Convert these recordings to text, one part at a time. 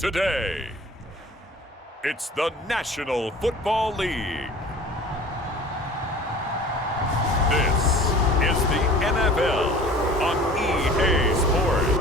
Today, it's the National Football League. This is the NFL on EA Sports.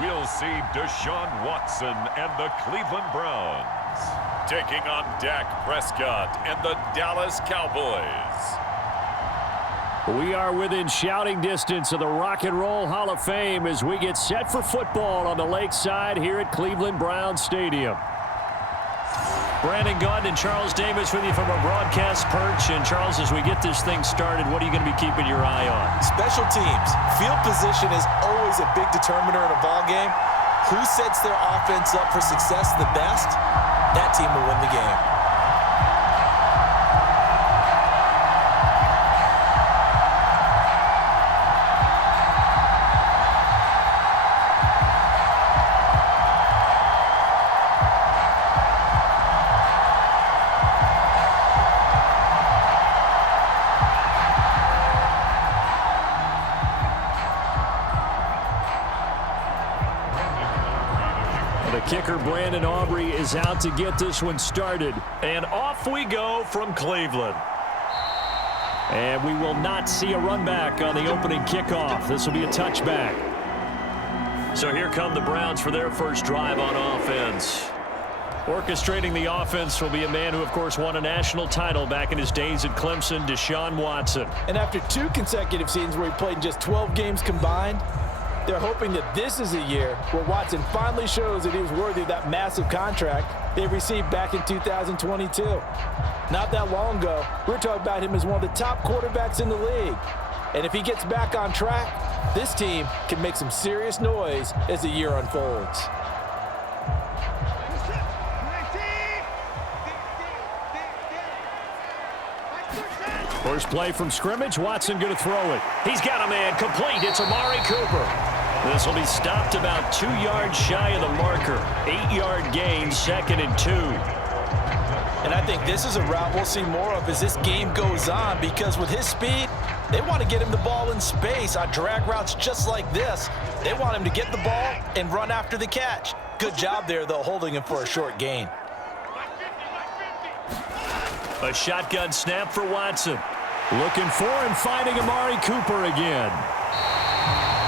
We'll see Deshaun Watson and the Cleveland Browns taking on Dak Prescott and the Dallas Cowboys. We are within shouting distance of the Rock and Roll Hall of Fame as we get set for football on the lakeside here at Cleveland Browns Stadium. Brandon Gaudin and Charles Davis with you from our broadcast perch. And Charles, as we get this thing started, what are you going to be keeping your eye on? Special teams. Field position is always a big determiner in a ball game. Who sets their offense up for success the best, that team will win the game. Kicker Brandon Aubrey is out to get this one started. And off we go from Cleveland. And we will not see a run back on the opening kickoff. This will be a touchback. So here come the Browns for their first drive on offense. Orchestrating the offense will be a man who, of course, won a national title back in his days at Clemson, Deshaun Watson. And after 2 consecutive seasons where he played in just 12 games combined, they're hoping that this is a year where Watson finally shows that he was worthy of that massive contract they received back in 2022. Not that long ago, we were talking about him as one of the top quarterbacks in the league. And if he gets back on track, this team can make some serious noise as the year unfolds. First play from scrimmage, Watson going to throw it. He's got a man complete. It's Amari Cooper. This will be stopped about 2 yards shy of the marker. 8-yard gain, 2nd and 2. And I think this is a route we'll see more of as this game goes on, because with his speed, they want to get him the ball in space on drag routes just like this. They want him to get the ball and run after the catch. Good job there, though, holding him for a short gain. A shotgun snap for Watson. Looking for and finding Amari Cooper again.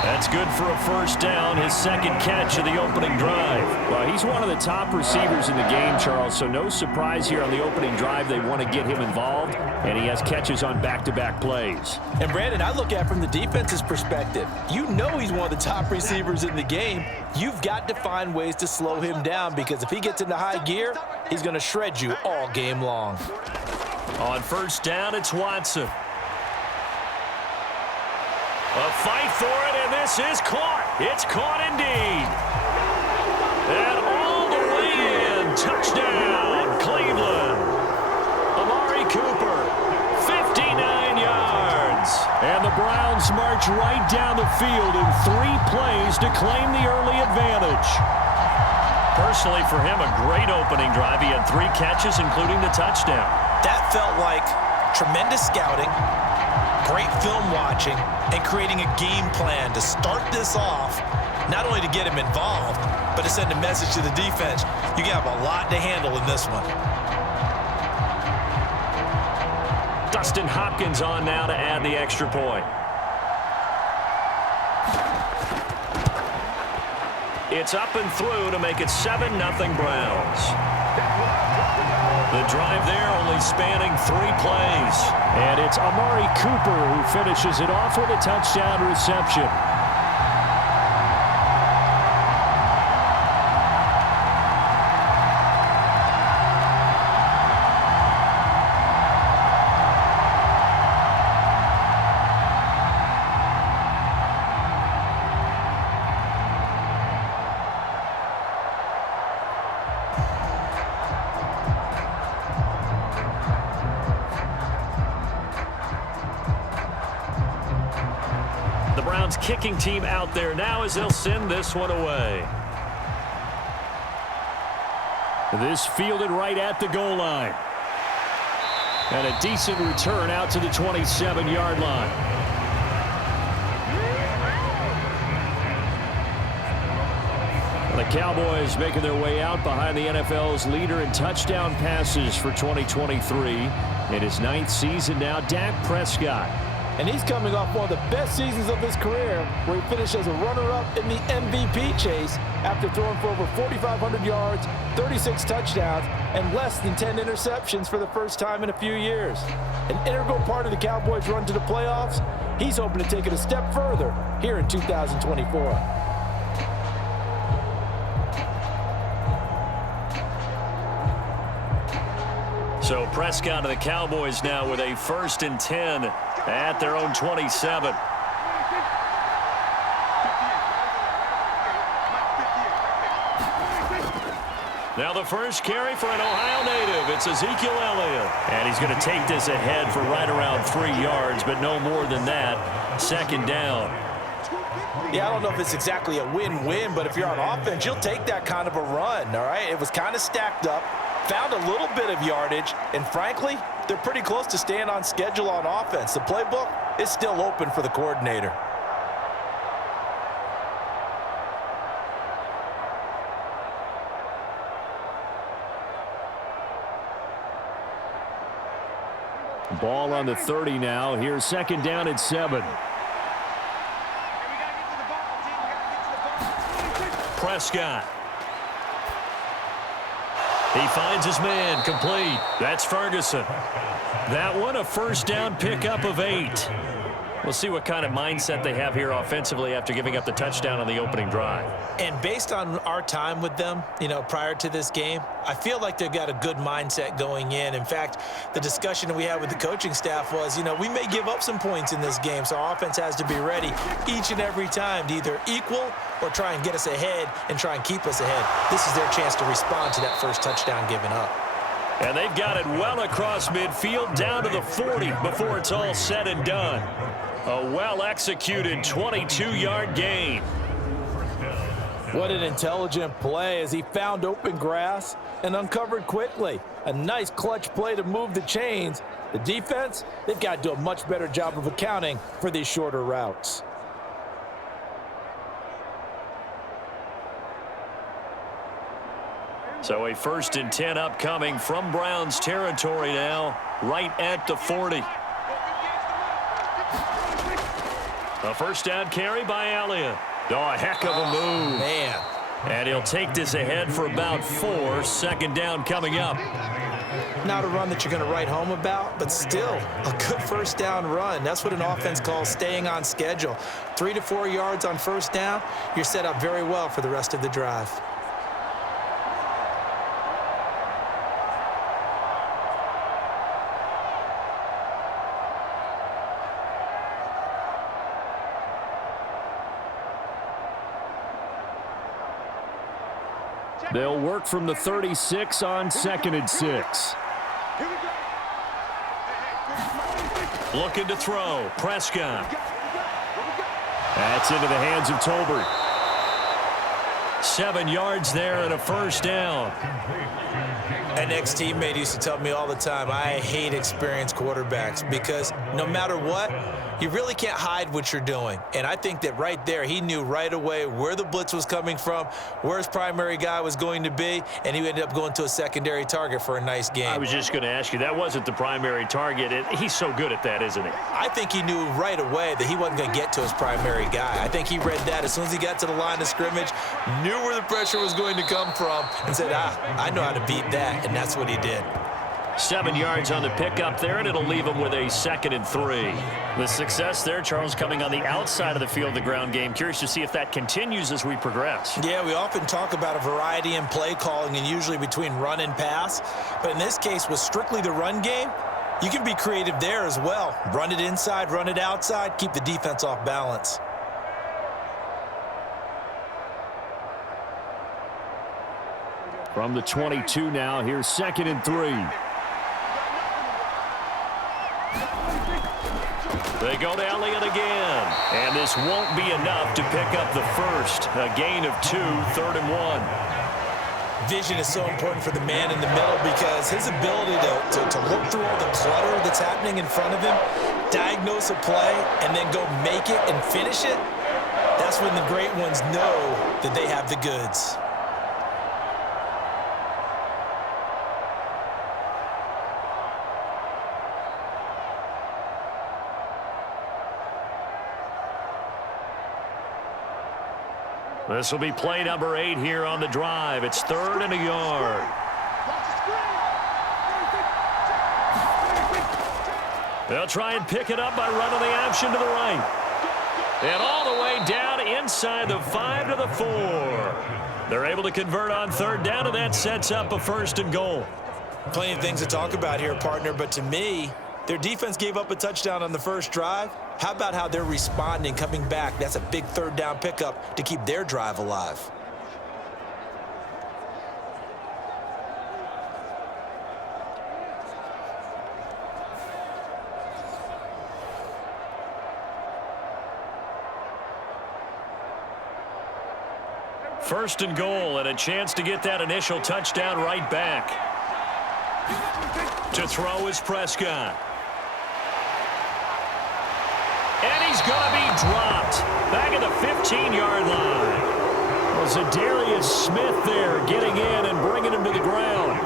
That's good for a first down, his 2nd catch of the opening drive. Well, he's one of the top receivers in the game, Charles, so no surprise here on the opening drive. They want to get him involved, and he has catches on back-to-back plays. And, Brandon, I look at it from the defense's perspective. You know he's one of the top receivers in the game. You've got to find ways to slow him down, because if he gets into high gear, he's going to shred you all game long. On first down, it's Watson. A fight for it, and this is caught. It's caught indeed. And all the way in. Touchdown, Cleveland. Amari Cooper, 59 yards. And the Browns march right down the field in 3 plays to claim the early advantage. Personally, for him, a great opening drive. He had 3 catches, including the touchdown. That felt like tremendous scouting, great film watching, and creating a game plan to start this off, not only to get him involved, but to send a message to the defense. You have a lot to handle in this one. Dustin Hopkins on now to add the extra point. It's up and through to make it 7-0 Browns. The drive there only spanning 3 plays. And it's Amari Cooper who finishes it off with a touchdown reception. Browns kicking team out there now as they'll send this one away. This fielded right at the goal line. And a decent return out to the 27-yard line. The Cowboys making their way out behind the NFL's leader in touchdown passes for 2023. In his 9th season now, Dak Prescott. And he's coming off one of the best seasons of his career, where he finished as a runner-up in the MVP chase after throwing for over 4,500 yards, 36 touchdowns, and less than 10 interceptions for the first time in a few years. An integral part of the Cowboys' run to the playoffs, he's hoping to take it a step further here in 2024. So Prescott of the Cowboys now with a 1st and 10 at their own 27. Now the first carry for an Ohio native. It's Ezekiel Elliott. And he's going to take this ahead for right around 3 yards, but no more than that. 2nd down. Yeah, I don't know if it's exactly a win-win, but if you're on offense, you'll take that kind of a run, all right? It was kind of stacked up, found a little bit of yardage, and frankly, they're pretty close to staying on schedule on offense. The playbook is still open for the coordinator. Ball on the 30 now. Here's 2nd down and 7. Prescott. He finds his man, complete. That's Ferguson. That one a 1st down pickup of 8. We'll see what kind of mindset they have here offensively after giving up the touchdown on the opening drive. And based on our time with them, prior to this game, I feel like they've got a good mindset going in. In fact, the discussion that we had with the coaching staff was, we may give up some points in this game, so our offense has to be ready each and every time to either equal or try and get us ahead and try and keep us ahead. This is their chance to respond to that first touchdown given up. And they've got it well across midfield down to the 40 before it's all said and done. A well-executed 22-yard gain. What an intelligent play as he found open grass and uncovered quickly. A nice clutch play to move the chains. The defense, they've got to do a much better job of accounting for these shorter routes. So a 1st and 10 upcoming from Browns territory now, right at the 40. A 1st down carry by Elliott. Oh, a heck of a move. Man. And he'll take this ahead for about 4. 2nd down coming up. Not a run that you're going to write home about, but still a good 1st down run. That's what an offense calls staying on schedule. 3 to 4 yards on 1st down, you're set up very well for the rest of the drive. They'll work from the 36 on 2nd and 6. Looking to throw. Prescott. That's into the hands of Tolbert. 7 yards there and a 1st down. An ex-teammate used to tell me all the time, I hate experienced quarterbacks because no matter what, you really can't hide what you're doing. And I think that right there, he knew right away where the blitz was coming from, where his primary guy was going to be, and he ended up going to a secondary target for a nice game. I was just going to ask you, that wasn't the primary target. He's so good at that, isn't he? I think he knew right away that he wasn't going to get to his primary guy. I think he read that as soon as he got to the line of scrimmage, knew where the pressure was going to come from, and said, I know how to beat that, and that's what he did. 7 yards on the pickup there, and it'll leave him with a 2nd and 3. The success there, Charles, coming on the outside of the field, the ground game. Curious to see if that continues as we progress. Yeah, we often talk about a variety in play calling and usually between run and pass. But in this case, with strictly the run game, you can be creative there as well. Run it inside, run it outside, keep the defense off balance. From the 22 now, here's 2nd and 3. They go to Elliott again. And this won't be enough to pick up the first. A gain of 2, 3rd and 1. Vision is so important for the man in the middle because his ability to look through all the clutter that's happening in front of him, diagnose a play, and then go make it and finish it, that's when the great ones know that they have the goods. This will be play number 8 here on the drive. It's 3rd and a yard. They'll try and pick it up by running the option to the right. And all the way down inside the 5 to the 4. They're able to convert on 3rd down, and that sets up a 1st and goal. Plenty of things to talk about here, partner, but to me, their defense gave up a touchdown on the first drive. How about how they're responding, coming back? That's a big 3rd down pickup to keep their drive alive. First and goal, and a chance to get that initial touchdown right back. To throw is Prescott. And he's going to be dropped back at the 15-yard line. Well, Zadarius Smith there getting in and bringing him to the ground.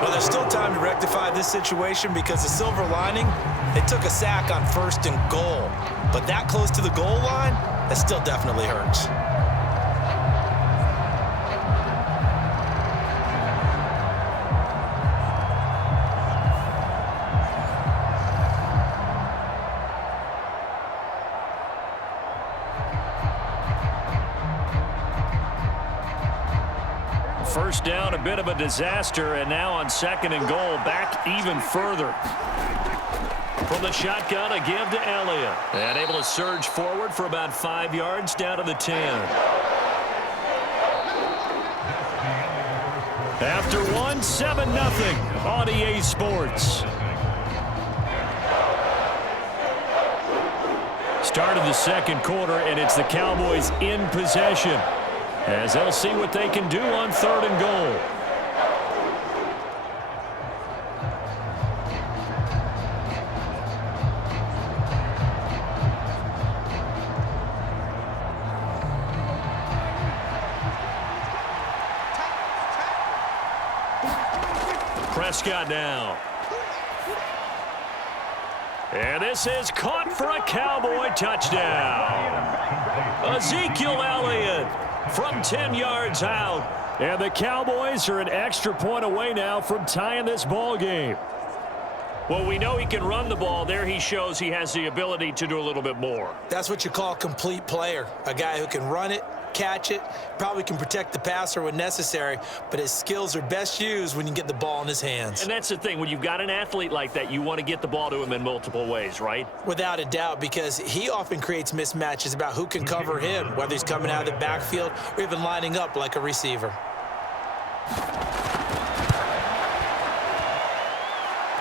Well, there's still time to rectify this situation because the silver lining, they took a sack on 1st and goal. But that close to the goal line, that still definitely hurts. First down, a bit of a disaster, and now on 2nd and goal, back even further. From the shotgun, a give to Elliott. And able to surge forward for about 5 yards down to the 10. After 1, 7-0 on EA Sports. Start of the 2nd quarter, and it's the Cowboys in possession, as they'll see what they can do on 3rd and goal. Prescott now. And this is caught for a Cowboy touchdown. Ezekiel Elliott from 10 yards out. And the Cowboys are an extra point away now from tying this ball game. Well, we know he can run the ball. There he shows he has the ability to do a little bit more. That's what you call a complete player. A guy who can run it, catch it, probably can protect the passer when necessary, but his skills are best used when you get the ball in his hands. And that's the thing. When you've got an athlete like that, you want to get the ball to him in multiple ways, right? Without a doubt, because he often creates mismatches about who can cover him, whether he's coming out of the backfield or even lining up like a receiver.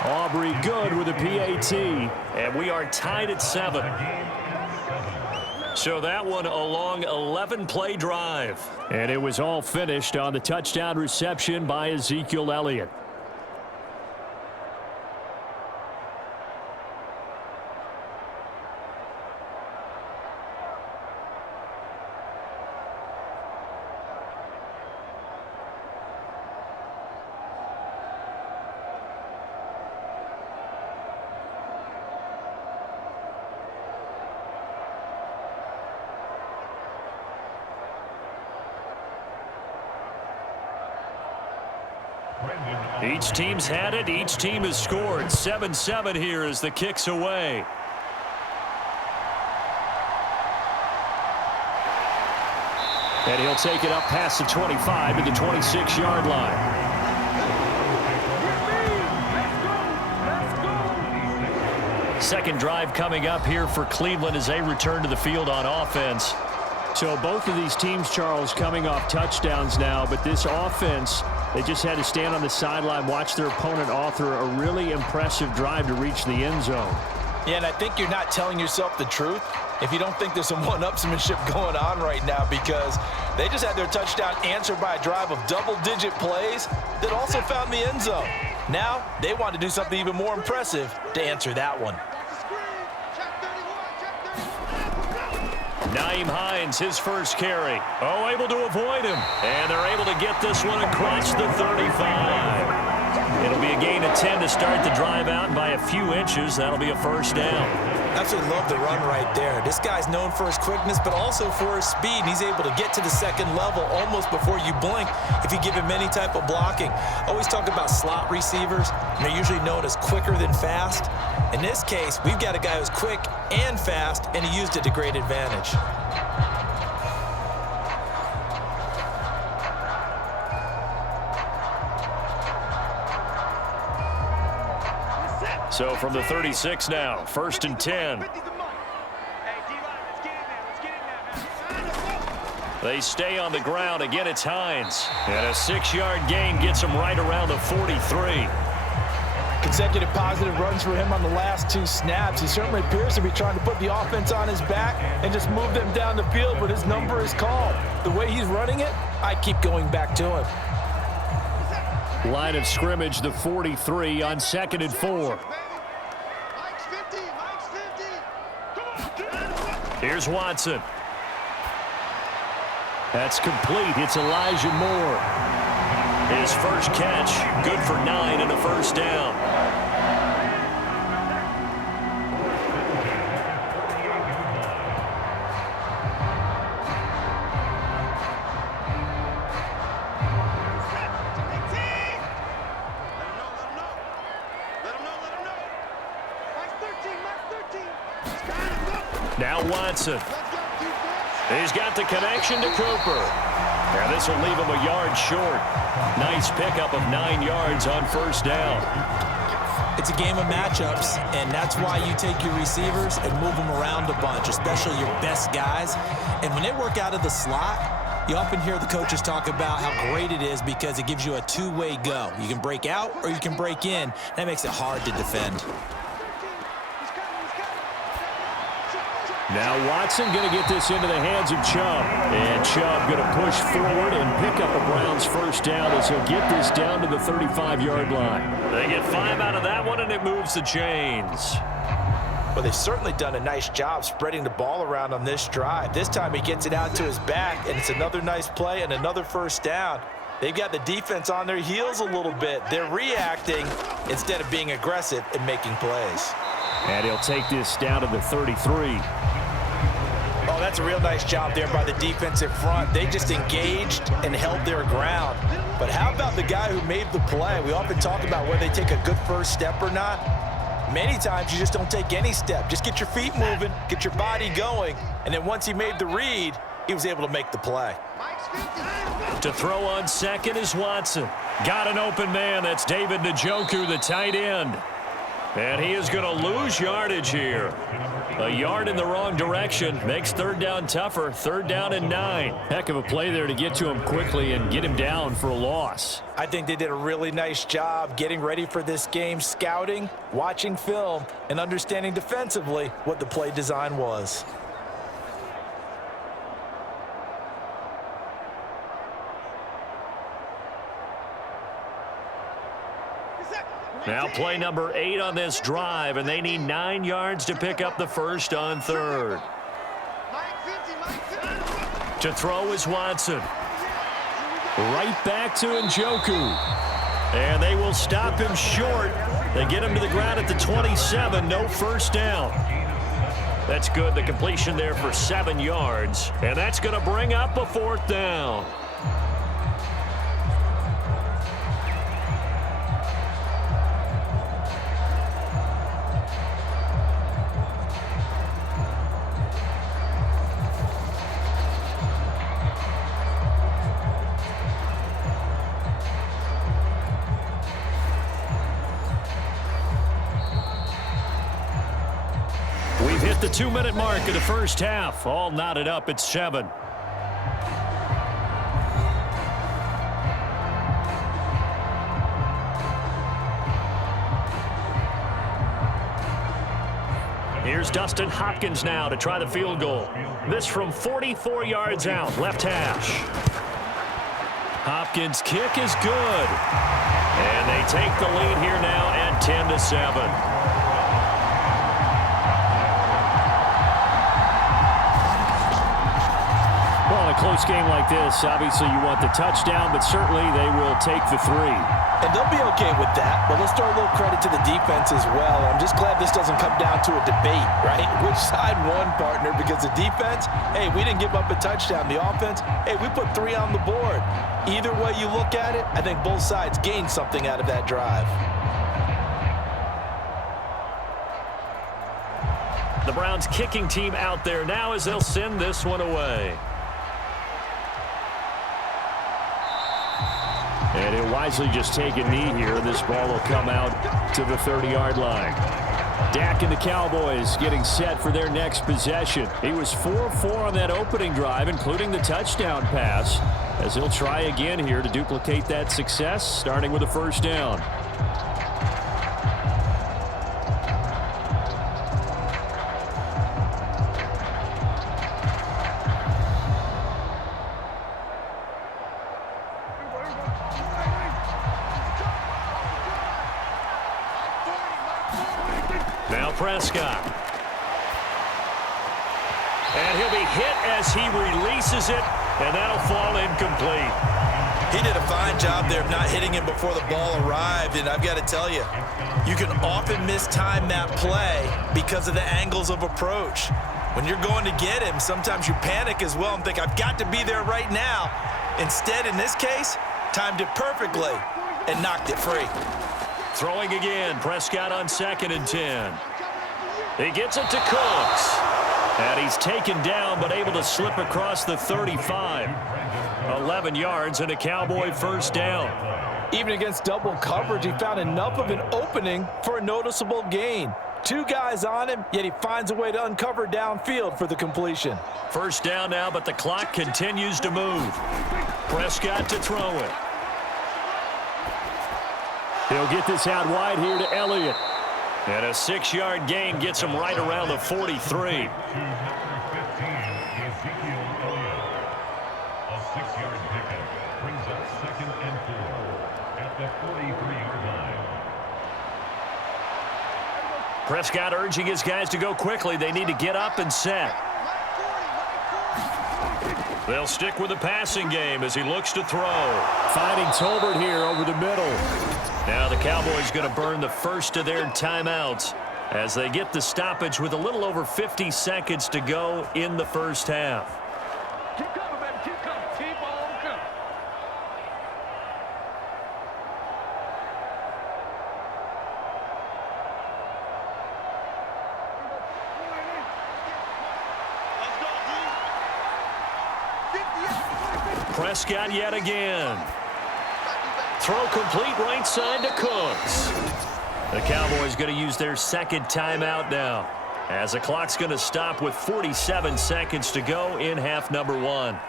Aubrey good with a PAT, and we are tied at 7. So that one a long 11-play drive. And it was all finished on the touchdown reception by Ezekiel Elliott. Each team's had it. Each team has scored. 7-7 here as the kick's away. And he'll take it up past the 25 to the 26-yard line. Second drive coming up here for Cleveland as they return to the field on offense. So both of these teams, Charles, coming off touchdowns now, but this offense, they just had to stand on the sideline, watch their opponent author a really impressive drive to reach the end zone. Yeah, and I think you're not telling yourself the truth if you don't think there's some one-upsmanship going on right now, because they just had their touchdown answered by a drive of double-digit plays that also found the end zone. Now they want to do something even more impressive to answer that one. Nyheim Hines, his first carry. Oh, able to avoid him. And they're able to get this one across the 35. It'll be a gain of 10 to start the drive out, and by a few inches, that'll be a first down. Absolutely love the run right there. This guy's known for his quickness, but also for his speed. He's able to get to the second level almost before you blink if you give him any type of blocking. Always talk about slot receivers, and they're usually known as quicker than fast. In this case, we've got a guy who's quick and fast, and he used it to great advantage. So from the 36 now, 1st and 10. They stay on the ground. Again, it's Hines. And a 6-yard gain gets him right around the 43. Consecutive positive runs for him on the last 2 snaps. He certainly appears to be trying to put the offense on his back and just move them down the field, but his number is called. The way he's running it, I keep going back to him. Line of scrimmage, the 43 on 2nd and 4. Here's Watson. That's complete. It's Elijah Moore. His first catch, good for 9 and a first down. Now Watson. He's got the connection to Cooper. Now this will leave him a yard short. Nice pickup of 9 yards on first down. It's a game of matchups, and that's why you take your receivers and move them around a bunch, especially your best guys. And when they work out of the slot, you often hear the coaches talk about how great it is because it gives you a two-way go. You can break out or you can break in. That makes it hard to defend. Now Watson going to get this into the hands of Chubb. And Chubb going to push forward and pick up a Browns first down as he'll get this down to the 35-yard line. They get 5 out of that one, and it moves the chains. Well, they've certainly done a nice job spreading the ball around on this drive. This time he gets it out to his back, and it's another nice play and another first down. They've got the defense on their heels a little bit. They're reacting instead of being aggressive and making plays. And he'll take this down to the 33. Oh, that's a real nice job there by the defensive front. They just engaged and held their ground. But how about the guy who made the play? We often talk about whether they take a good first step or not. Many times you just don't take any step. Just get your feet moving, get your body going, and then once he made the read, he was able to make the play. To throw on second is Watson. Got an open man. That's David Njoku, the tight end. And he is going to lose yardage here. A yard in the wrong direction makes third down tougher. 3rd down and 9. Heck of a play there to get to him quickly and get him down for a loss. I think they did a really nice job getting ready for this game, scouting, watching film, and understanding defensively what the play design was. Now play number 8 on this drive, and they need 9 yards to pick up the first on 3rd. To throw is Watson. Right back to Njoku. And they will stop him short. They get him to the ground at the 27. No first down. That's good. The completion there for 7 yards. And that's going to bring up a 4th down. The 2-minute mark of the first half. All knotted up at 7. Here's Dustin Hopkins now to try the field goal. This from 44 yards out, left hash. Hopkins' kick is good. And they take the lead here now at 10-7. Well, in a close game like this, obviously you want the touchdown, but certainly they will take the 3. And they'll be okay with that, but let's throw a little credit to the defense as well. I'm just glad this doesn't come down to a debate, right? Which side won, partner? Because the defense, hey, we didn't give up a touchdown. The offense, hey, we put 3 on the board. Either way you look at it, I think both sides gained something out of that drive. The Browns kicking team out there now as they'll send this one away. And he'll wisely just take a knee here. This ball will come out to the 30-yard line. Dak and the Cowboys getting set for their next possession. He was 4-4 on that opening drive, including the touchdown pass, as he'll try again here to duplicate that success, starting with a first down. Now Prescott. And he'll be hit as he releases it, and that'll fall incomplete. He did a fine job there of not hitting him before the ball arrived, and I've got to tell you, you can often mistime that play because of the angles of approach. When you're going to get him, sometimes you panic as well and think, I've got to be there right now. Instead, in this case, timed it perfectly and knocked it free. Throwing again, Prescott on 2nd and 10. He gets it to Cooks. And he's taken down but able to slip across the 35. 11 yards and a Cowboy first down. Even against double coverage, he found enough of an opening for a noticeable gain. 2 guys on him, yet he finds a way to uncover downfield for the completion. First down now, but the clock continues to move. Prescott to throw it. He'll get this out wide here to Elliott. And a 6-yard gain gets him right around the 43. Ezekiel Elliott. A 6-yard pickup brings up 2nd and 4 at the 43-yard line. Prescott urging his guys to go quickly. They need to get up and set. They'll stick with the passing game as he looks to throw. Finding Tolbert here over the middle. Now the Cowboys going to burn the first of their timeouts as they get the stoppage with a little over 50 seconds to go in the first half. Keep coming, baby. Keep coming. Keep on coming. Prescott yet again. Throw complete right side to Cooks. The Cowboys going to use their second timeout now, as the clock's going to stop with 47 seconds to go in half number 1.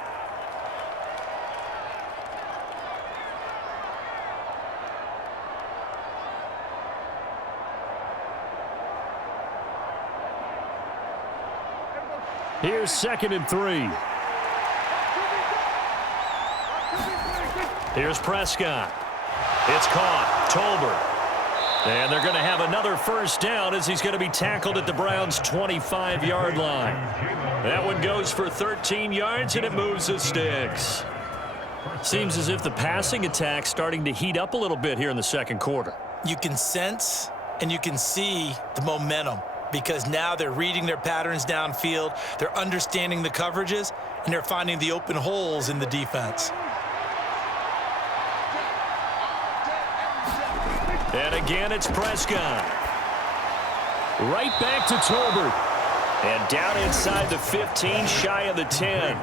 Here's 2nd and 3. Here's Prescott. It's caught. Tolbert. And they're going to have another first down as he's going to be tackled at the Browns' 25-yard line. That one goes for 13 yards, and it moves the sticks. Seems as if the passing attack's starting to heat up a little bit here in the second quarter. You can sense and you can see the momentum because now they're reading their patterns downfield, they're understanding the coverages, and they're finding the open holes in the defense. And again, it's Prescott. Right back to Tolbert. And down inside the 15, shy of the 10.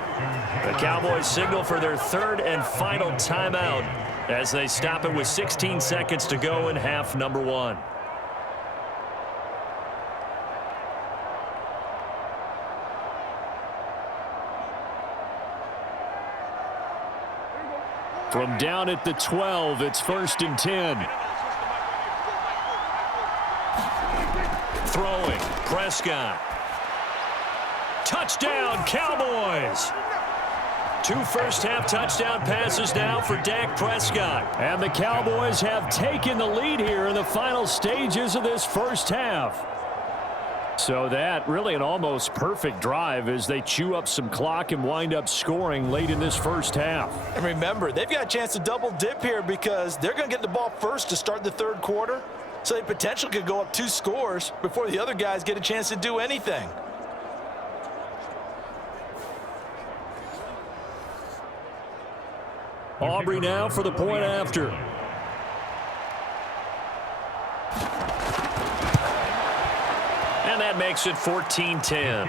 The Cowboys signal for their third and final timeout as they stop it with 16 seconds to go in half number 1. From down at the 12, it's 1st and 10. Throwing, Prescott. Touchdown, Cowboys! 2 first-half touchdown passes now for Dak Prescott. And the Cowboys have taken the lead here in the final stages of this first half. So that really an almost perfect drive as they chew up some clock and wind up scoring late in this first half. And remember, they've got a chance to double dip here because they're going to get the ball first to start the third quarter. So they potentially could go up 2 scores before the other guys get a chance to do anything. Aubrey now for the point after. And that makes it 14-10.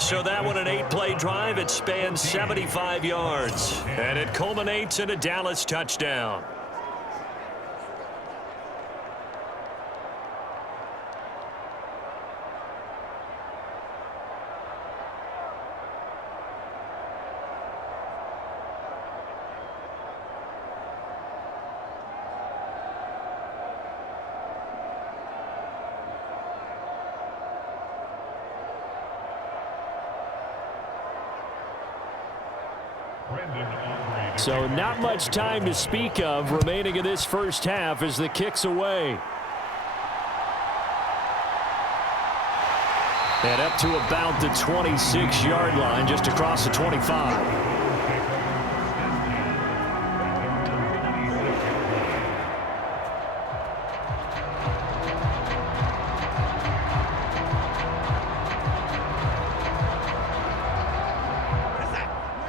So that one an 8-play drive. It spans 75 yards. And it culminates in a Dallas touchdown. So not much time to speak of remaining in this first half as the kick's away. And up to about the 26-yard line, just across the 25.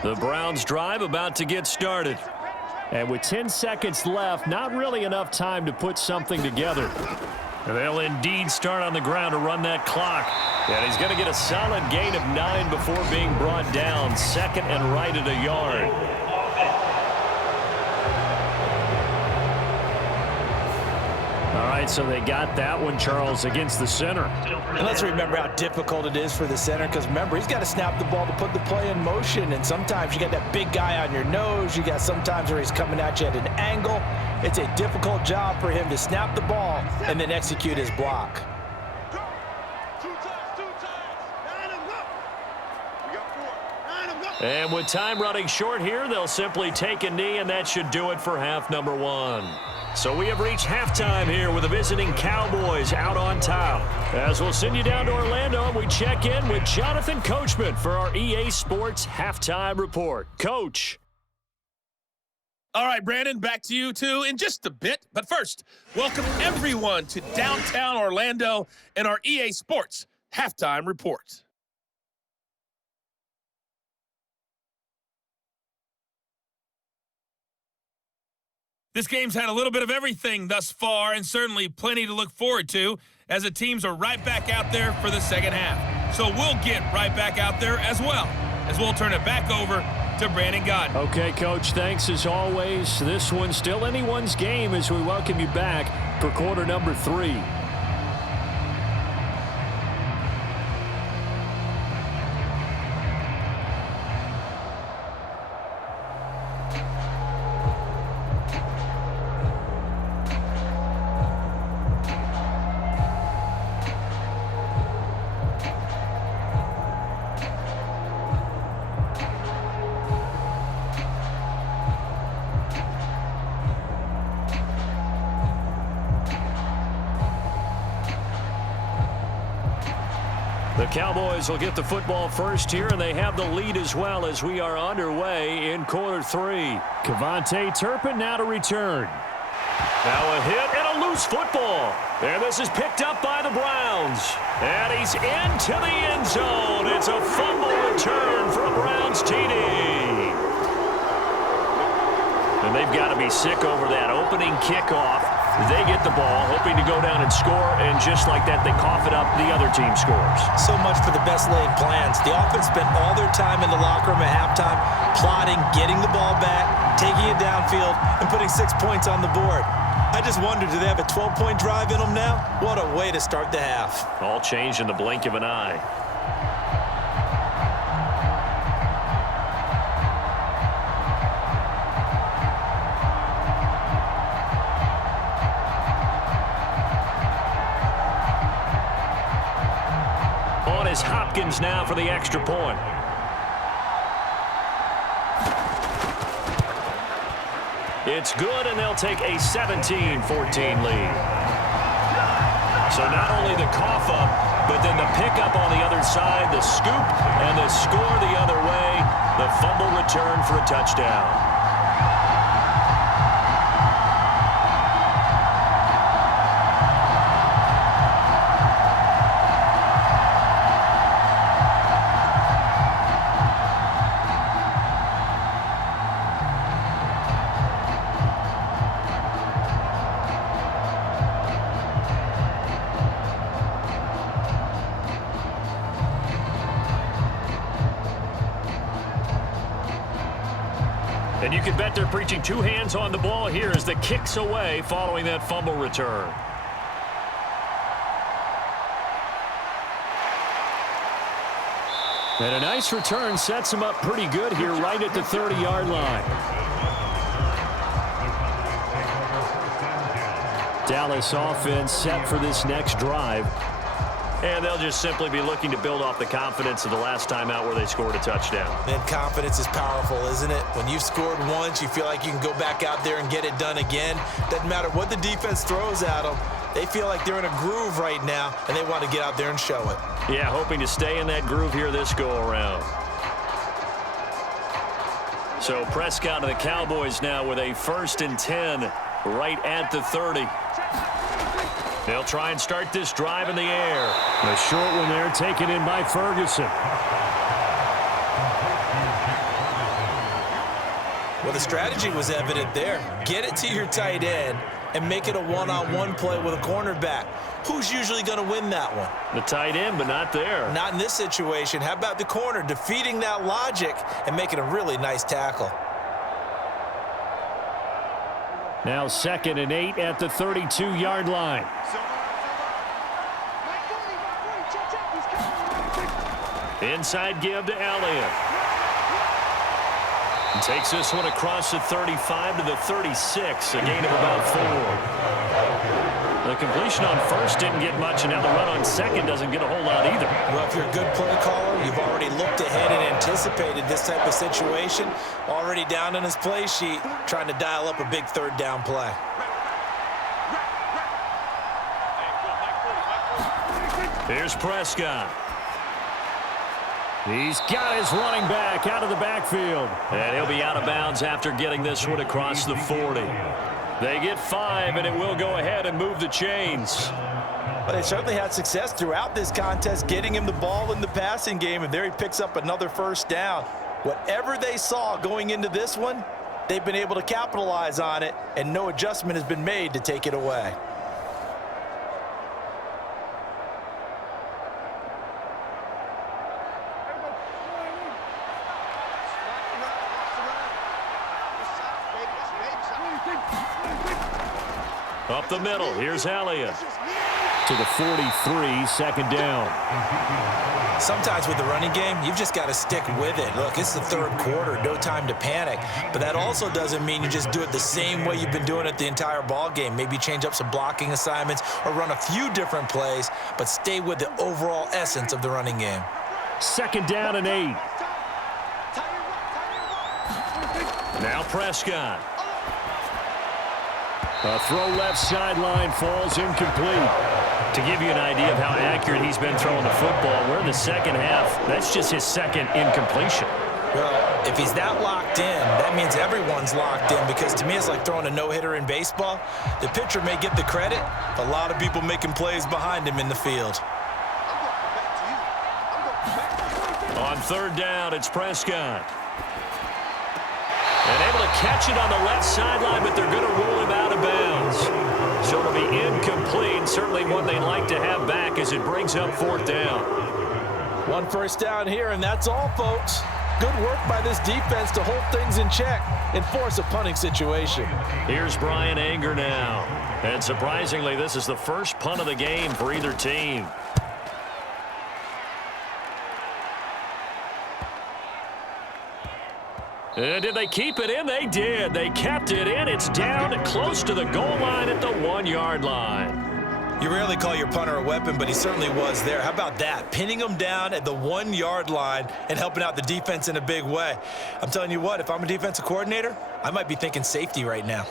The Browns drive about to get started. And with 10 seconds left, not really enough time to put something together. They'll indeed start on the ground to run that clock. And he's going to get a solid gain of 9 before being brought down. Second and right at a yard. All right, so they got that one, Charles, against the center. And let's remember how difficult it is for the center because, remember, he's got to snap the ball to put the play in motion. And sometimes you got that big guy on your nose. You got sometimes where he's coming at you at an angle. It's a difficult job for him to snap the ball and then execute his block. And with time running short here, they'll simply take a knee, and that should do it for half number 1. So we have reached halftime here with the visiting Cowboys out on top. As we'll send you down to Orlando, we check in with Jonathan Coachman for our EA Sports Halftime Report. Coach. All right, Brandon, back to you two in just a bit. But first, welcome everyone to downtown Orlando and our EA Sports Halftime Report. This game's had a little bit of everything thus far, and certainly plenty to look forward to as the teams are right back out there for the second half. So we'll get right back out there as well, as we'll turn it back over to Brandon Godden. Okay, Coach, thanks as always. This one's still anyone's game as we welcome you back for quarter number 3. The Cowboys will get the football first here, and they have the lead as well as we are underway in quarter 3. Kevontae Turpin now to return. Now a hit and a loose football. And this is picked up by the Browns. And he's into the end zone. It's a fumble return for a Browns TD. And they've got to be sick over that opening kickoff. They get the ball, hoping to go down and score, and just like that, they cough it up, the other team scores. So much for the best laid plans. The offense spent all their time in the locker room at halftime, plotting, getting the ball back, taking it downfield, and putting 6 points on the board. I just wonder, do they have a 12-point drive in them now? What a way to start the half. All changed in the blink of an eye. is Hopkins now for the extra point. It's good, and they'll take a 17-14 lead. So not only the cough up, but then the pickup on the other side, the scoop, and the score the other way, the fumble return for a touchdown. And you can bet they're preaching two hands on the ball here as the kick's away following that fumble return. And a nice return sets him up pretty good here right at the 30-yard line. Dallas offense set for this next drive. And they'll just simply be looking to build off the confidence of the last time out where they scored a touchdown. And confidence is powerful, isn't it? When you've scored once, you feel like you can go back out there and get it done again. Doesn't matter what the defense throws at them. They feel like they're in a groove right now, and they want to get out there and show it. Yeah, hoping to stay in that groove here this go-around. So Prescott of the Cowboys now with a 1st and 10 right at the 30. They'll try and start this drive in the air. A short one there taken in by Ferguson. Well, the strategy was evident there. Get it to your tight end and make it a one-on-one play with a cornerback. Who's usually going to win that one? The tight end, but not there. Not in this situation. How about the corner defeating that logic and making a really nice tackle? Now 2nd and 8 at the 32-yard line. Inside give to Elliott. And takes this one across the 35 to the 36, a gain of about 4. The completion on 1st didn't get much, and now the run on 2nd doesn't get a whole lot either. Well, if you're a good play caller, you've already looked ahead and anticipated this type of situation. Already down in his play sheet, trying to dial up a big 3rd down play. Here's Prescott. He's got his running back out of the backfield. And he'll be out of bounds after getting this one across the 40. They get 5, and it will go ahead and move the chains. But they certainly had success throughout this contest, getting him the ball in the passing game, and there he picks up another 1st down. Whatever they saw going into this one, they've been able to capitalize on it, and no adjustment has been made to take it away. Up the middle, here's Elliott. To the 43, 2nd down. Sometimes with the running game, you've just got to stick with it. Look, it's the 3rd quarter, no time to panic. But that also doesn't mean you just do it the same way you've been doing it the entire ball game. Maybe change up some blocking assignments or run a few different plays, but stay with the overall essence of the running game. 2nd down and 8. Now Prescott. A throw left sideline falls incomplete. To give you an idea of how accurate he's been throwing the football, we're in the 2nd half. That's just his 2nd incompletion. Well, if he's that locked in, that means everyone's locked in, because to me it's like throwing a no-hitter in baseball. The pitcher may get the credit, but a lot of people making plays behind him in the field. On 3rd down, it's Prescott. And able to catch it on the left sideline, but they're going to rule him out of bounds. So it'll be incomplete. Certainly one they'd like to have back as it brings up 4th down. 1 1st down here, and that's all, folks. Good work by this defense to hold things in check and force a punting situation. Here's Brian Anger now. And surprisingly, this is the first punt of the game for either team. And did they keep it in? They did. They kept it in. It's down close to the goal line at the 1-yard line. You rarely call your punter a weapon, but he certainly was there. How about that? Pinning him down at the 1-yard line and helping out the defense in a big way. I'm telling you what, if I'm a defensive coordinator, I might be thinking safety right now.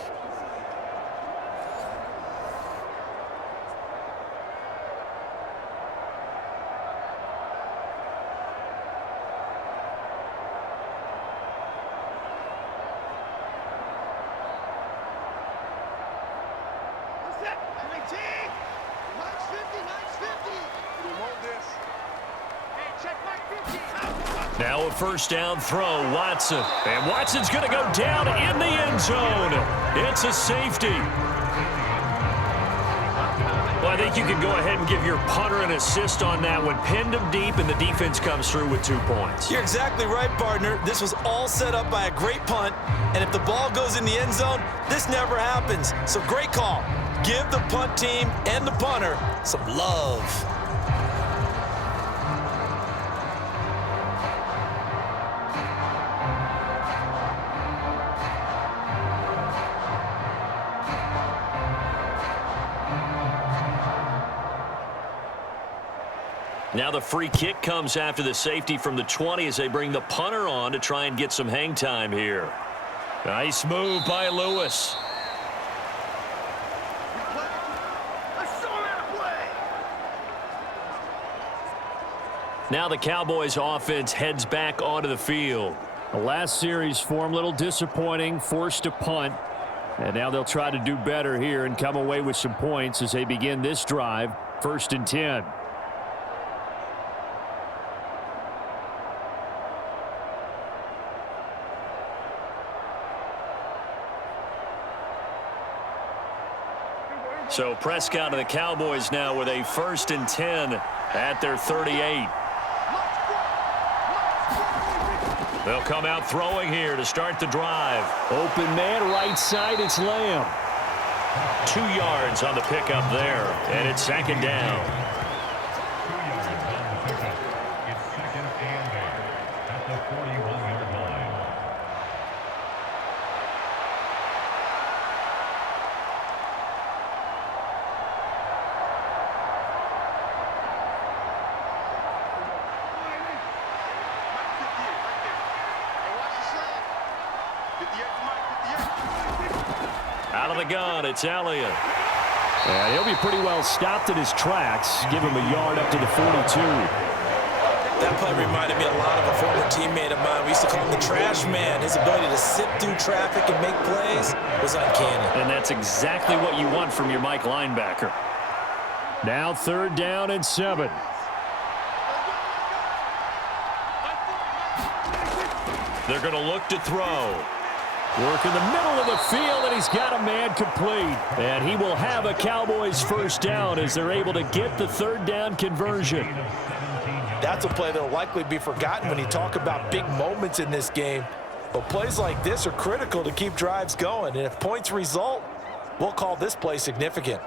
Now a first down throw, Watson. And Watson's going to go down in the end zone. It's a safety. Well, I think you can go ahead and give your punter an assist on that one. Pinned him deep, and the defense comes through with 2 points. You're exactly right, partner. This was all set up by a great punt, and if the ball goes in the end zone, this never happens. So great call. Give the punt team and the punter some love. Now the free kick comes after the safety from the 20 as they bring the punter on to try and get some hang time here. Nice move by Lewis. Now the Cowboys offense heads back onto the field. The last series form a little disappointing, forced to punt. And now they'll try to do better here and come away with some points as they begin this drive, 1st and 10. So Prescott and the Cowboys now with a 1st and 10 at their 38. They'll come out throwing here to start the drive. Open man, right side, it's Lamb. 2 yards on the pickup there, and it's 2nd down. 2 yards on the pickup. It's 2nd and 8 at the 41-yard line. Out of the gun, it's Elliott. And he'll be pretty well stopped in his tracks. Give him a yard up to the 42. That play reminded me a lot of a former teammate of mine. We used to call him the trash man. His ability to sit through traffic and make plays was uncanny. And that's exactly what you want from your Mike linebacker. Now 3rd down and 7. They're going to look to throw. Work in the middle of the field, and he's got a man complete. And he will have a Cowboys 1st down as they're able to get the 3rd down conversion. That's a play that will likely be forgotten when you talk about big moments in this game. But plays like this are critical to keep drives going. And if points result, we'll call this play significant.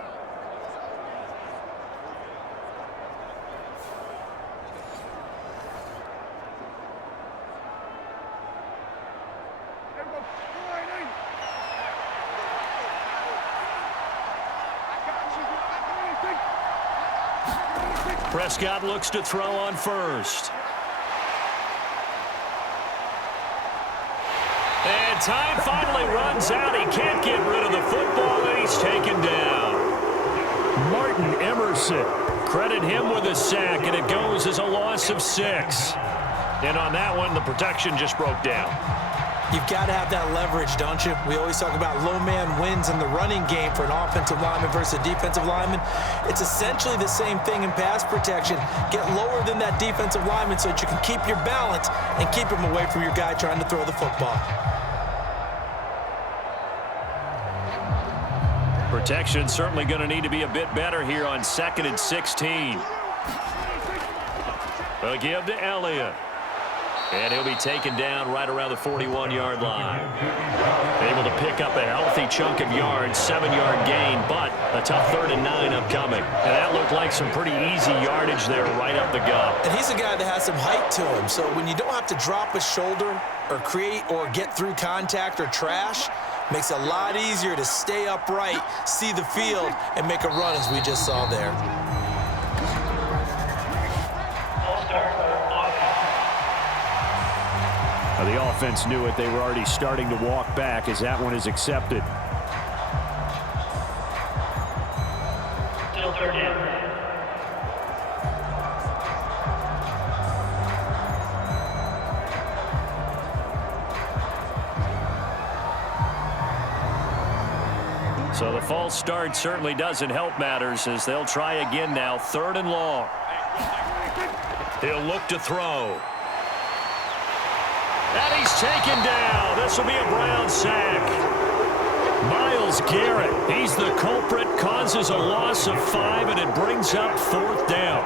Prescott looks to throw on 1st. And time finally runs out. He can't get rid of the football, and he's taken down. Martin Emerson. Credit him with a sack, and it goes as a loss of 6. And on that one, the protection just broke down. You've got to have that leverage, don't you? We always talk about low man wins in the running game for an offensive lineman versus a defensive lineman. It's essentially the same thing in pass protection. Get lower than that defensive lineman so that you can keep your balance and keep him away from your guy trying to throw the football. Protection certainly going to need to be a bit better here on 2nd and 16. They'll give to Elliott. And he'll be taken down right around the 41-yard line. Able to pick up a healthy chunk of yards, 7-yard gain, but a tough 3rd and 9 upcoming. And that looked like some pretty easy yardage there right up the gut. And he's a guy that has some height to him, so when you don't have to drop a shoulder or create or get through contact or trash, Makes it a lot easier to stay upright, see the field, and make a run as we just saw there. The offense knew it. They were already starting to walk back as that one is accepted. Still third down. So the false start certainly doesn't help matters as they'll try again now. 3rd and long. He'll look to throw. And he's taken down. This will be a Brown sack. Myles Garrett, he's the culprit, causes a loss of 5, and it brings up 4th down.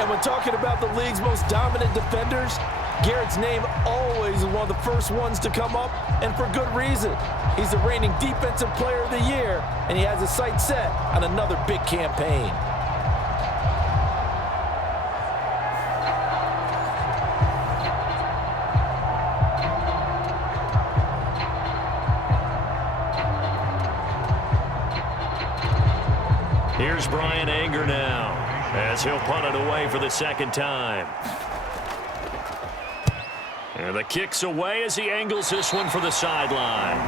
And when talking about the league's most dominant defenders, Garrett's name always is one of the first ones to come up, and for good reason. He's the reigning Defensive Player of the Year, and he has his sights set on another big campaign. Here's Brian Anger now as he'll punt it away for the 2nd time. And the kick's away as he angles this one for the sideline.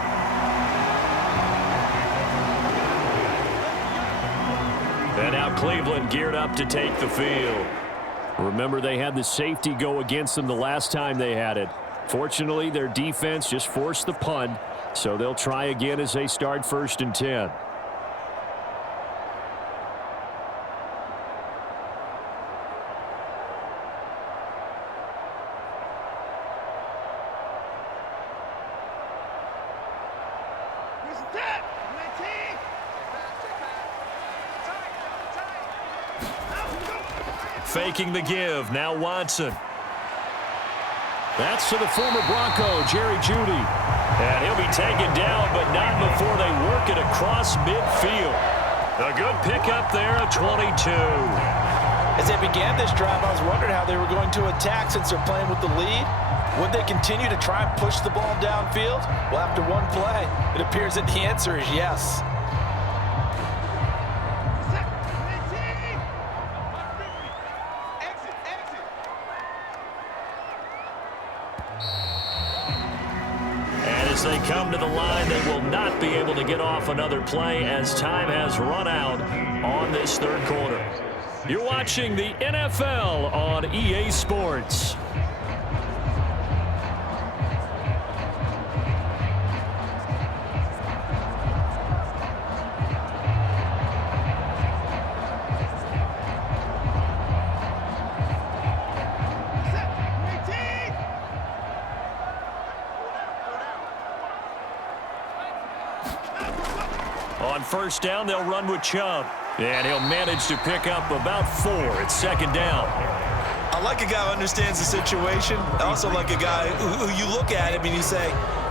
And now Cleveland geared up to take the field. Remember, they had the safety go against them the last time they had it. Fortunately, their defense just forced the punt, so they'll try again as they start 1st and 10. Faking the give. Now Watson. That's to the former Bronco, Jerry Jeudy. And he'll be taken down, but not before they work it across midfield. A good pickup there of 22. As they began this drive, I was wondering how they were going to attack since they're playing with the lead. Would they continue to try and push the ball downfield? Well, after one play, it appears that the answer is yes. As they come to the line, they will not be able to get off another play as time has run out on this 3rd quarter. You're watching the NFL on EA Sports. On 1st down, they'll run with Chubb. And he'll manage to pick up about 4 at 2nd down. I like a guy who understands the situation. I also like a guy who you look at him and you say,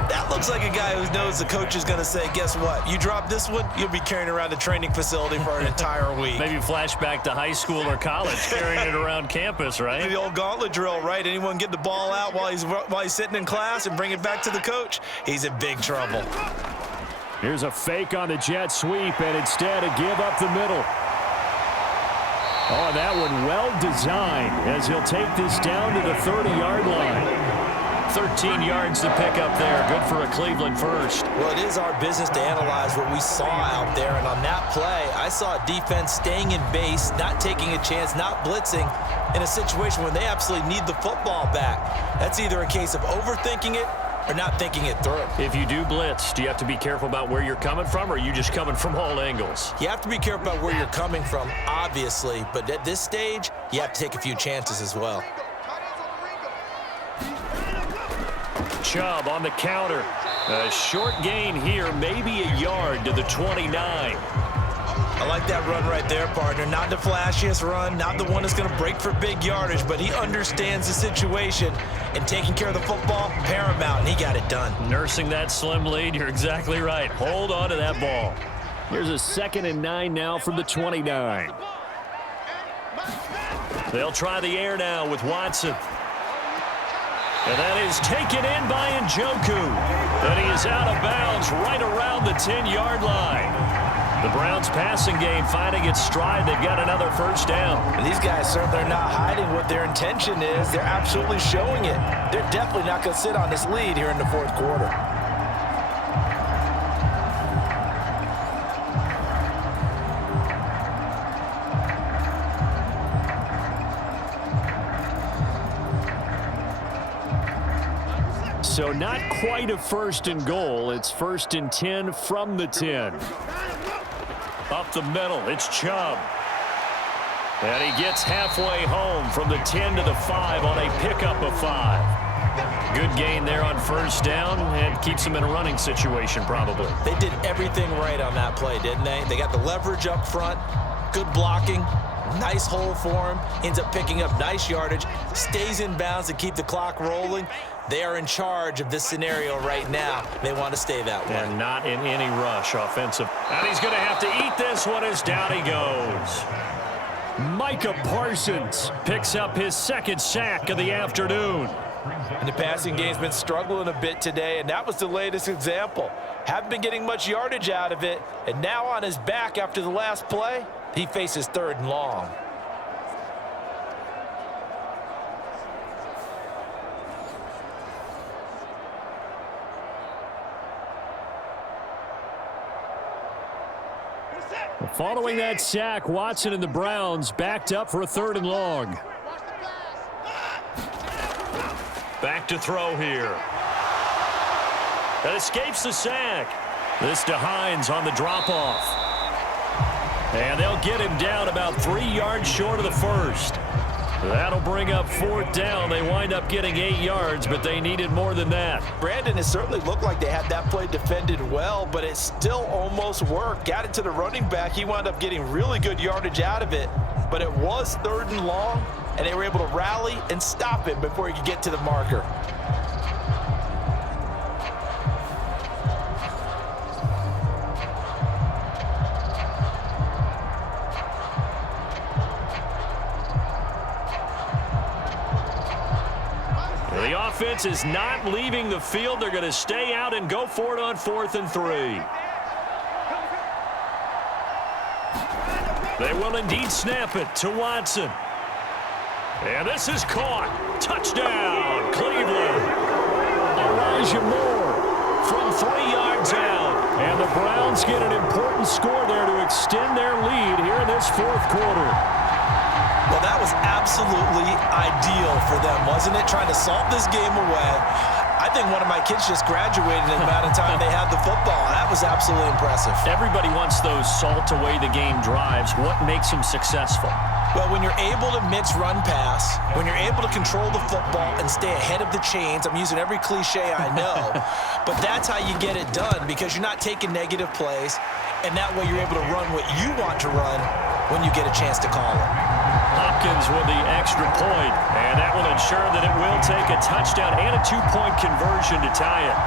that looks like a guy who knows the coach is going to say, guess what? You drop this one, you'll be carrying around a training facility for an entire week. Maybe flashback to high school or college, carrying it around campus, right? The old gauntlet drill, right? Anyone get the ball out while he's sitting in class and bring it back to the coach, he's in big trouble. Here's a fake on the jet sweep, and instead a give up the middle. Oh, that one well designed as he'll take this down to the 30-yard line. 13 yards to pick up there. Good for a Cleveland first. Well, it is our business to analyze what we saw out there. And on that play, I saw a defense staying in base, not taking a chance, not blitzing in a situation when they absolutely need the football back. That's either a case of overthinking it or not thinking it through. If you do blitz, do you have to be careful about where you're coming from, or are you just coming from all angles? You have to be careful about where you're coming from, obviously. But at this stage, you have to take a few chances as well. Chubb on the counter. A short gain here, maybe a yard to the 29. I like that run right there, partner. Not the flashiest run, not the one that's going to break for big yardage, but he understands the situation, and taking care of the football, paramount, and he got it done. Nursing that slim lead, you're exactly right. Hold on to that ball. Here's a 2nd and 9 now from the 29. They'll try the air now with Watson. And that is taken in by Njoku. And he is out of bounds right around the 10-yard line. The Browns passing game finding its stride. They've got another first down. And these guys certainly are not hiding what their intention is. They're absolutely showing it. They're definitely not going to sit on this lead here in the fourth quarter. So not quite a first and goal. It's 1st and 10 from the 10. Up the middle, it's Chubb. And he gets halfway home from the 10 to the 5 on a pickup of 5. Good gain there on first down and keeps him in a running situation probably. They did everything right on that play, didn't they? They got the leverage up front, good blocking, nice hole for him, ends up picking up nice yardage, stays in bounds to keep the clock rolling. They are in charge of this scenario right now. They want to stay that way. And not in any rush offensive. And he's going to have to eat this one as down he goes. Micah Parsons picks up his 2nd sack of the afternoon. And the passing game's been struggling a bit today, and that was the latest example. Haven't been getting much yardage out of it, and now on his back after the last play, he faces 3rd and long. Following that sack, Watson and the Browns backed up for a 3rd and long. Back to throw here. That escapes the sack. This to Hines on the drop-off. And they'll get him down about 3 yards short of the first. That'll bring up 4th down. They wind up getting 8 yards, but they needed more than that. Brandon, it certainly looked like they had that play defended well, but it still almost worked. Got it to the running back. He wound up getting really good yardage out of it, but it was 3rd and long, and they were able to rally and stop it before he could get to the marker. The offense is not leaving the field. They're going to stay out and go for it on 4th and 3. They will indeed snap it to Watson. And this is caught. Touchdown, Cleveland. Elijah Moore from 3 yards out. And the Browns get an important score there to extend their lead here in this 4th quarter. Well, that was absolutely ideal for them, wasn't it? Trying to salt this game away. I think one of my kids just graduated in the amount of time they had the football. That was absolutely impressive. Everybody wants those salt away the game drives. What makes them successful? Well, when you're able to mix run pass, when you're able to control the football and stay ahead of the chains, I'm using every cliche I know, but that's how you get it done because you're not taking negative plays, and that way you're able to run what you want to run when you get a chance to call it. Hopkins with the extra point, and that will ensure that it will take a touchdown and a 2-point conversion to tie it.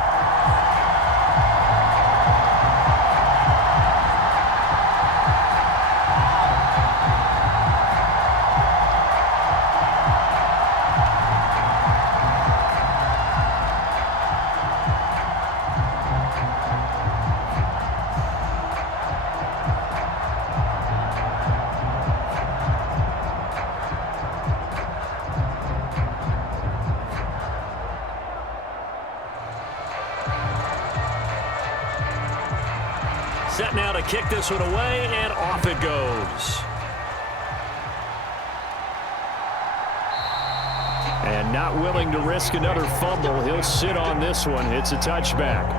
Set now to kick this one away, and off it goes. And not willing to risk another fumble. He'll sit on this one. It's a touchback.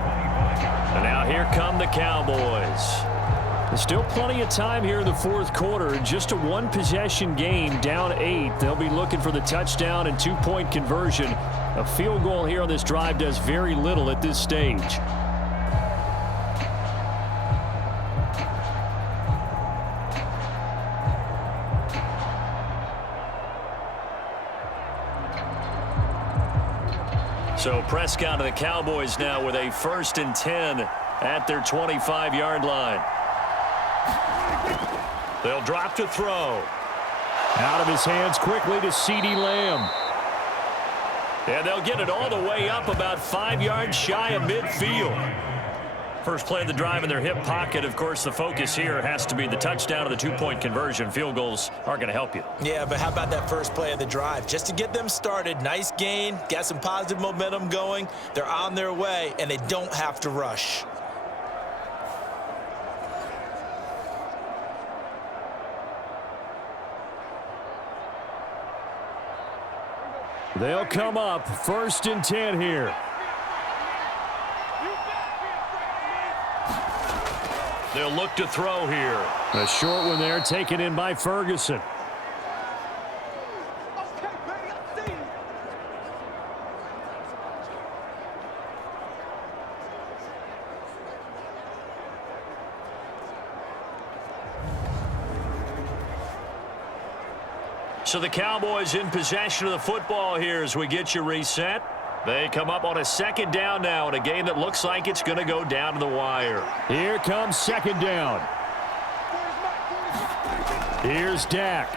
And now here come the Cowboys. There's still plenty of time here in the 4th quarter. Just a 1-possession game, down 8. They'll be looking for the touchdown and 2-point conversion. A field goal here on this drive does very little at this stage. So Prescott and the Cowboys now with a 1st and 10 at their 25-yard line. They'll drop to throw. Out of his hands quickly to CeeDee Lamb. And they'll get it all the way up about 5 yards shy of midfield. First play of the drive in their hip pocket. Of course, the focus here has to be the touchdown or the 2-point conversion. Field goals aren't going to help you. Yeah, but how about that first play of the drive? Just to get them started, nice gain, got some positive momentum going. They're on their way, and they don't have to rush. They'll come up 1st and 10 here. They'll look to throw here. A short one there, taken in by Ferguson. So the Cowboys in possession of the football here as we get you reset. They come up on a 2nd down now in a game that looks like it's going to go down to the wire. Here comes 2nd down. Here's Dak.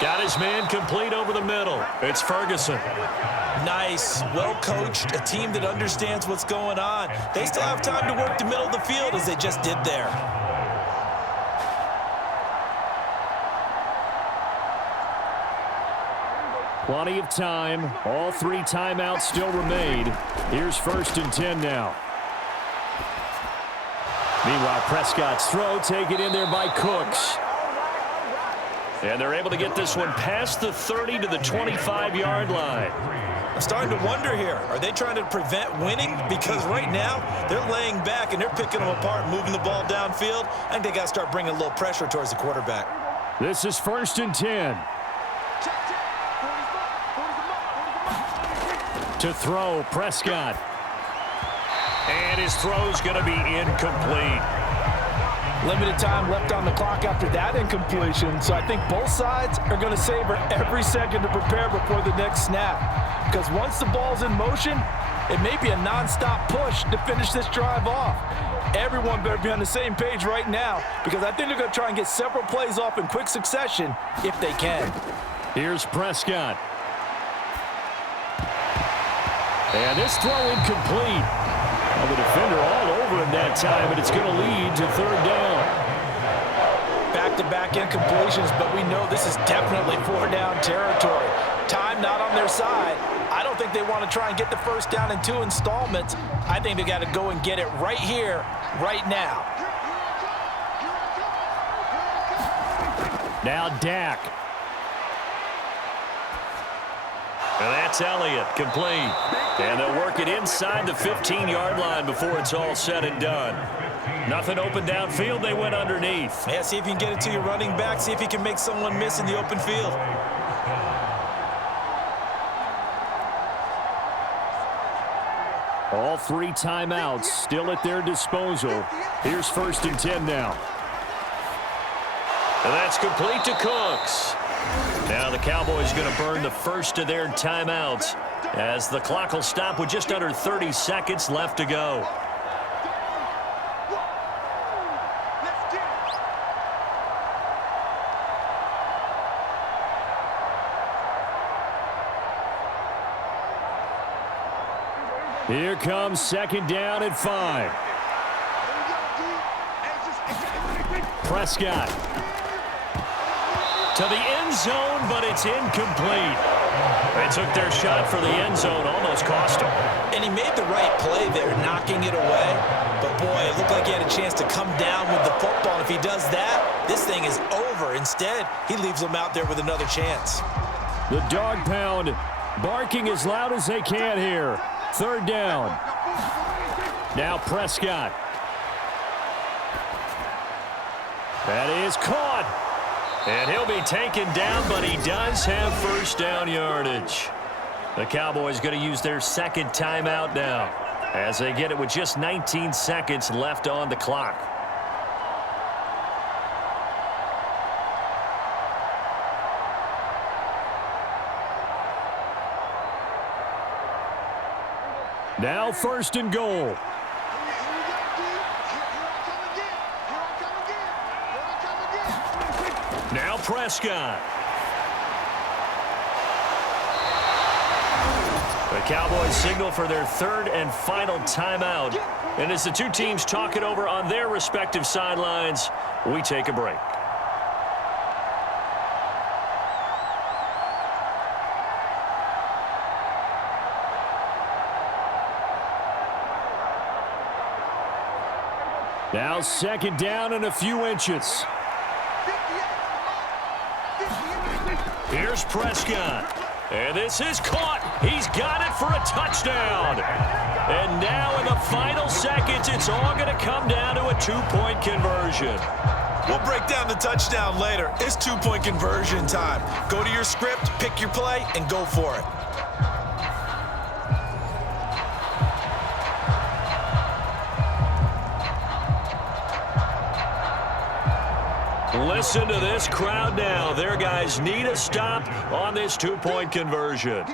Got his man complete over the middle. It's Ferguson. Nice, well coached, a team that understands what's going on. They still have time to work the middle of the field as they just did there. Plenty of time. All 3 timeouts still remain. Here's 1st and 10 now. Meanwhile, Prescott's throw taken in there by Cooks. And they're able to get this one past the 30 to the 25-yard line. I'm starting to wonder here. Are they trying to prevent winning? Because right now, they're laying back and they're picking them apart, moving the ball downfield. I think they got to start bringing a little pressure towards the quarterback. This is 1st and 10. To throw, Prescott. And his throw's going to be incomplete. Limited time left on the clock after that incompletion, so I think both sides are going to savor every second to prepare before the next snap. Because once the ball's in motion, it may be a nonstop push to finish this drive off. Everyone better be on the same page right now, because I think they're going to try and get several plays off in quick succession if they can. Here's Prescott. And this throw incomplete. Well, the defender all over him that time, but it's going to lead to 3rd down. Back-to-back incompletions, but we know this is definitely 4-down territory. Time not on their side. I don't think they want to try and get the 1st down in 2 installments. I think they got to go and get it right here, right now. Now Dak. And that's Elliott, complete. And they'll work it inside the 15-yard line before it's all said and done. Nothing open downfield, they went underneath. Yeah, see if you can get it to your running back, see if you can make someone miss in the open field. All 3 timeouts still at their disposal. Here's 1st and 10 now. And that's complete to Cooks. Now the Cowboys going to burn the first of their timeouts as the clock will stop with just under 30 seconds left to go. Here comes 2nd down and 5. Prescott. To the end zone, but it's incomplete. They took their shot for the end zone, almost cost him. And he made the right play there, knocking it away. But, boy, it looked like he had a chance to come down with the football. If he does that, this thing is over. Instead, he leaves them out there with another chance. The dog pound barking as loud as they can here. 3rd down. Now Prescott. That is caught. And he'll be taken down, but he does have 1st down yardage. The Cowboys going to use their 2nd timeout now as they get it with just 19 seconds left on the clock. Now 1st and goal. Now Prescott. Cowboys signal for their third and final timeout. And as the two teams talk it over on their respective sidelines, we take a break. Now second down and a few inches. Here's Prescott. And this is caught. He's got it for a touchdown. And now in the final seconds, it's all going to come down to a two-point conversion. We'll break down the touchdown later. It's two-point conversion time. Go to your script, pick your play, and go for it. Listen to this crowd now. Their guys need a stop on this two-point conversion.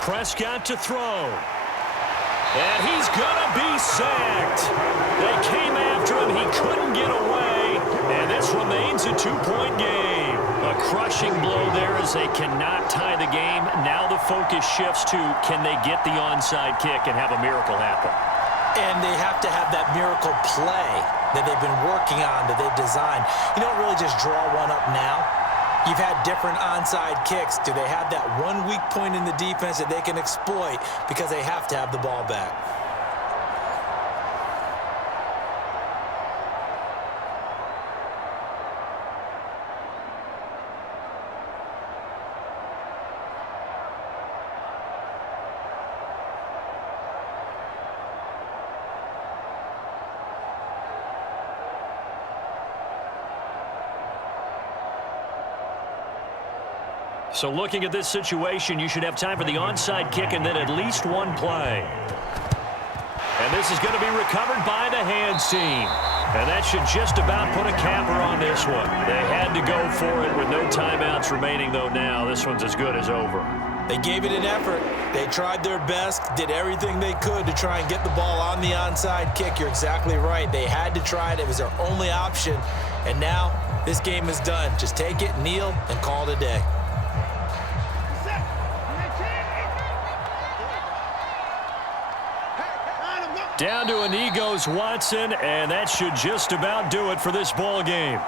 Prescott to throw. And he's going to be sacked. They came after him. He couldn't get away. And this remains a two-point game. A crushing blow there as they cannot tie the game. Now the focus shifts to can they get the onside kick and have a miracle happen. And they have to have that miracle play that they've been working on, that they've designed. You don't really just draw one up now. You've had different onside kicks. Do they have that one weak point in the defense that they can exploit because they have to have the ball back? So looking at this situation, you should have time for the onside kick and then at least one play. And this is going to be recovered by the hands team. And that should just about put a capper on this one. They had to go for it with no timeouts remaining, though now. This one's as good as over. They gave it an effort. They tried their best, did everything they could to try and get the ball on the onside kick. You're exactly right. They had to try it. It was their only option. And now this game is done. Just take it, kneel, and call it a day. Down to a knee goes Watson, and that should just about do it for this ball game.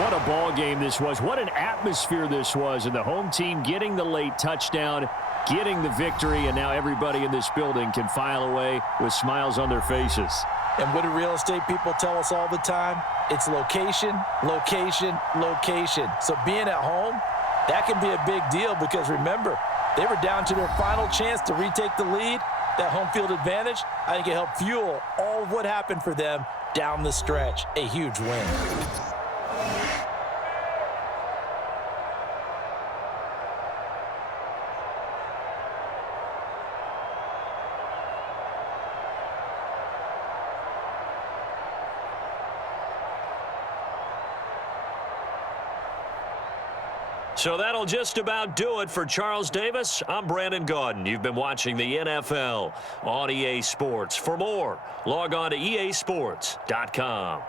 What a ball game this was. What an atmosphere this was. And the home team getting the late touchdown, getting the victory, and now everybody in this building can file away with smiles on their faces. And what do real estate people tell us all the time? It's location, location, location. So being at home, that can be a big deal because remember, they were down to their final chance to retake the lead. That home field advantage, I think it helped fuel all of what happened for them down the stretch. A huge win. So that'll just about do it for Charles Davis. I'm Brandon Gaudin. You've been watching the NFL on EA Sports. For more, log on to easports.com.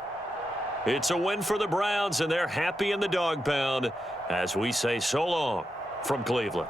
It's a win for the Browns, and they're happy in the dog pound as we say so long from Cleveland.